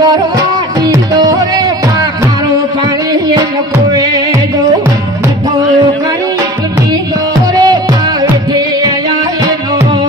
গরম